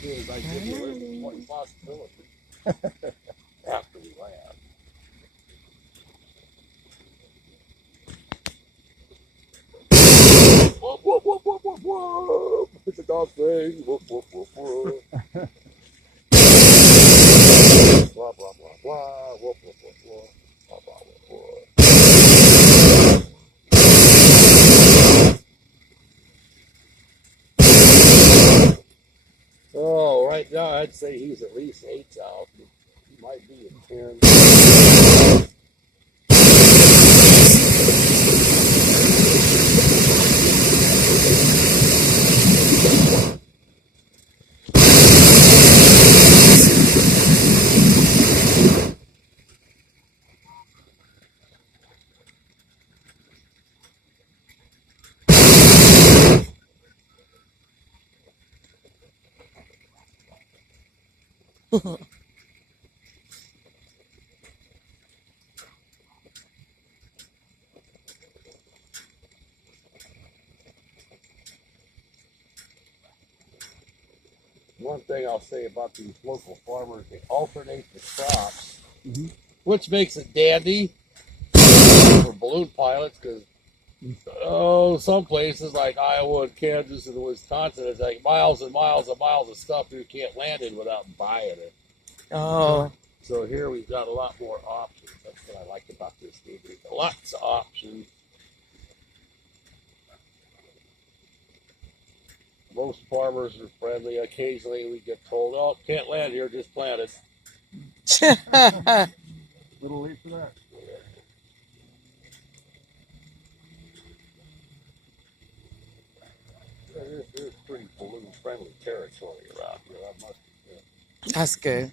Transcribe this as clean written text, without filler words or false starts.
do is I give you one possibility after we land. Whoop, whoop, whoop, whoop, whoop, whoop. It's a dog thing. Whoop, whoop, whoop, whoop. Blah, blah, blah, blah. Whoop, whoop, whoop, whoop. Blah, blah, whoop, whoop. Oh, right now I'd say he's at least 8 out. He might be a 10. One thing I'll say about these local farmers, they alternate the crops, which makes it dandy for balloon pilots because, some places like Iowa and Kansas and Wisconsin, it's like miles and miles and miles of stuff you can't land in without buying it. Oh. So here we've got a lot more options. That's what I like about this game. We've got lots of options. Most farmers are friendly. Occasionally we get told, oh, can't land here, just plant it. Little late for that. There's pretty balloon friendly territory around here, I must admit. That's good.